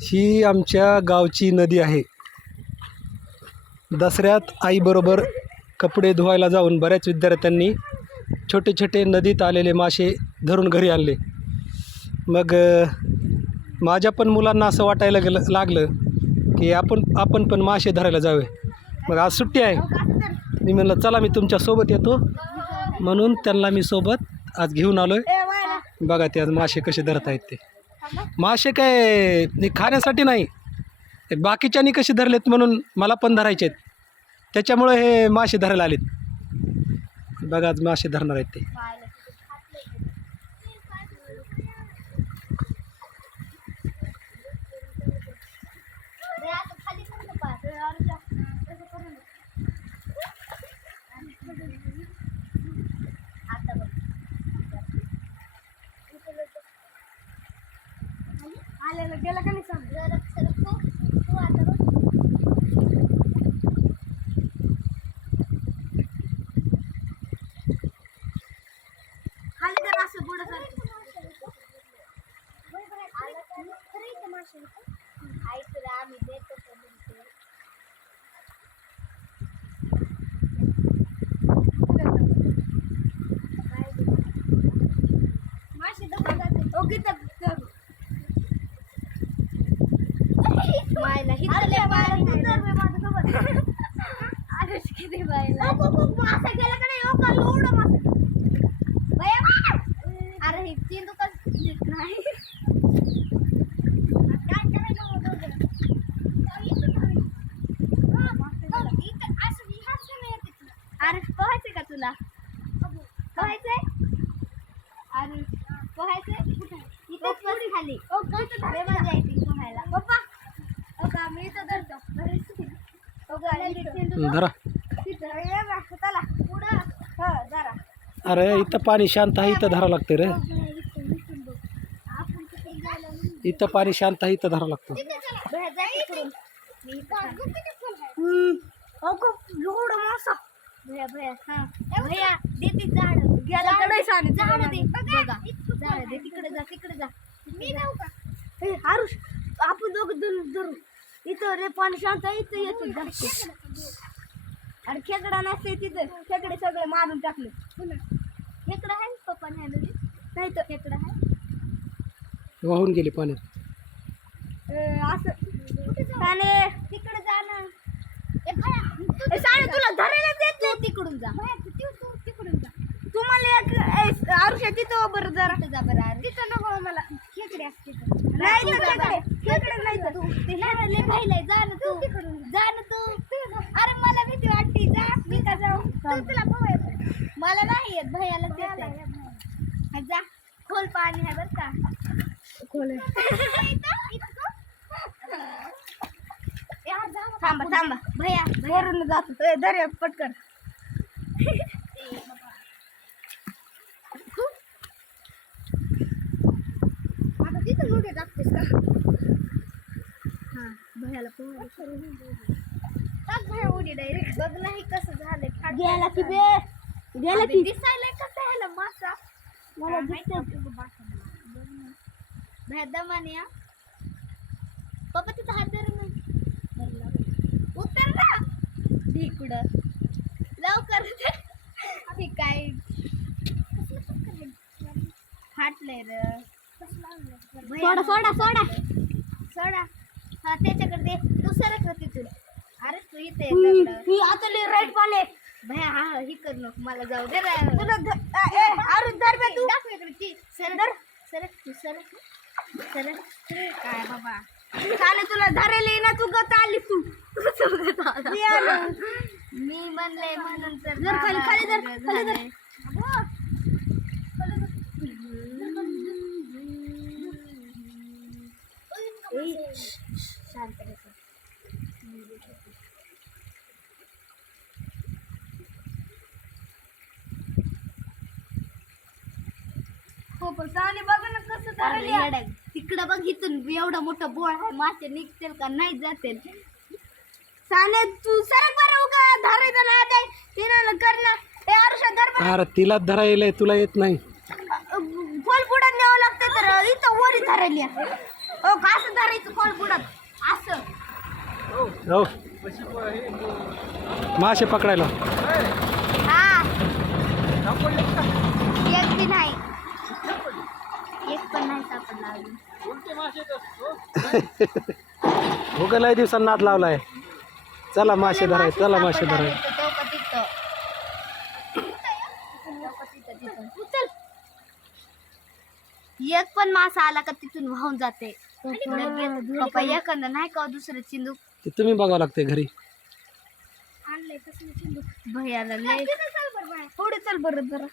ही आमच्या गावची नदी आहे. दसऱ्यात आईबरोबर कपडे धुवायला जाऊन बऱ्याच विद्यार्थ्यांनी छोटे छोटे नदीत आलेले मासे धरून घरी आणले. मग माझ्या पण मुलांना असं वाटायला लागलं की आपण पण मासे धरायला जावे. मग आज सुट्टी आहे. मी म्हणलं चला मी तुमच्यासोबत येतो, म्हणून त्यांना मी सोबत आज घेऊन आलो आहे. बघा ते आज मासे कसे धरत आहेत. ते मासे काय खाण्यासाठी नाही, बाकीच्यांनी कसे धरलेत म्हणून मला पण धरायचे आहेत, त्याच्यामुळे हे मासे धरायला आलेत. बघा आज मासे धरणार आहेत ते. गेला का नाही सांग. खाली जर असं बुड आम्ही देतो मासे ओके मायला ही किती बायला मासा गेला का नाही. का लोड मासा अरे ही चिंदू कसं नाही काय करायचं अरे पोहायचंय का तुला. पोहायचंय अरे पोहायचंय इथंच बस खाली मजा येते पोहायला. पप्पा मी तर धरतो धरा. चला पुढं जरा. अरे इथं पाणी शांत आहे, इथं धरा लागते रे. इथं पाणी शांत आहे, इथं धरा लागतं. मासा भैया भैया हा भैया देते झाड गेला झाड दे बघा झाड दे. तिकडे जा मी जाऊ का. आरुष आपण दोघं धरू इथं रे. पाणी शांत आहे, इथं येतो जास्त. अरे खेकडा नसते तिथं, खेकडे सगळे मारून टाकले. खेकडा आहे पप्पा नाही तर खेकडा आहे वाहून गेले पाण्यात. असं आणि तिकडे जा ना. तुला धरायला देत नाही. तिकडून जा तिकडून जा. तुम्हाला एक आरुष्या तिथं बरं जरा जा बरं. तिथं नको मला खेकडे असते. नाही खेकडे नाही तर तू भाईला जा ना तू तिकडून जा ना तू. अरे मला भीती वाटते. जा मी का जाऊ. तुला मला नाही येत भैयाला देते. जा खोल पाणी आहे बरं का. खोल थांबा भैया वरून जातो. धर पटकन. आता तिथं मोठे टाकतेस का. हां भैयाला टाक भैया उडी डायरेक्ट. बघ नाही कसं झालंय. गेला की दिसायला कसं ह्याला मासा. मला भैया दमाने या. पप्पा तिथं हात धर ना. उतर ना इकडं लवकर. ठीक आहे फाटलंय र. सोडा हा त्याच्याकडे दे. तू सरक होती तुला. अरे तू इथे आता राईट पाले भैया. हा ही कर नको मला जाऊ दे तुला. अरे धर बे तू. सरक काय बाबा चाले तुला धरायला ना. तू गत आली तू मी म्हणले म्हणून तर खाली धर. शांत हो पण चाले बघा ना कसं धरायला. तिकडं बघ इथून एवढा मोठा बोळ आहे. मासे निघतील का नाही जातील. साने तू सरक बरं उगा धरायचं नाही आता तिनं कर ना. अरे तिला धरायला तुला येत नाही. खोल पुढे न्यावं लागतं तर इथं वरी धरायला. हो कसं धरायचं खोल बुडत असं हो मासे पकडायला हा एक बी नाही एक पण नाही सापडला अजून भोगा लय दिवसांना नाद लावलाय. चला मासे धराय, चला मासे धराय. एक पण मासा आला का तिथून वाहून जाते. पप्पा एखादं नाही का दुसरं चिंदूक ते तुम्ही बघावं लागते घरी. आणलंय तसं चिंदूक भैयाला लय थोडे चल बरं जरा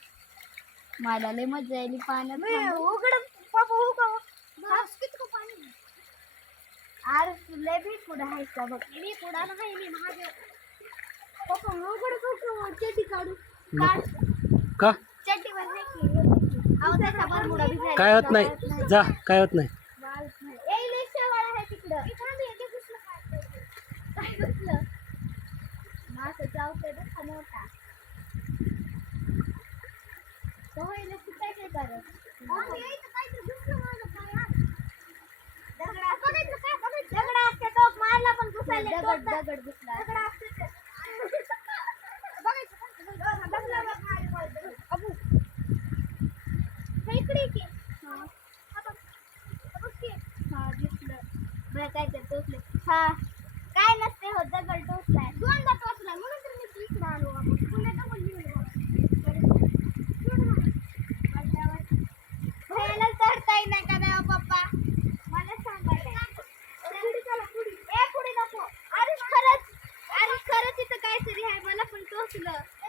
मला लय मजा यायली पाण्यात उघड पापा पाणी अरे तू लय भी पुढं आहेस का बघ मी पुढा नाही मी महादेव पप्पा उघड चड्डी काढू काढ का चड्डी वर अहो त्याचा बरमुडा भिजायला काय होत नाही, जा काय होत नाही. ए लय शेवाळ आहे तिकडं काय घुसलं मासा चावतोय बघा मोठा तो होईल काय काय करत दगड असते टोक मारला पण घुसायला दगड घुसला काय नसते हो दगड टोचलाय दोनदा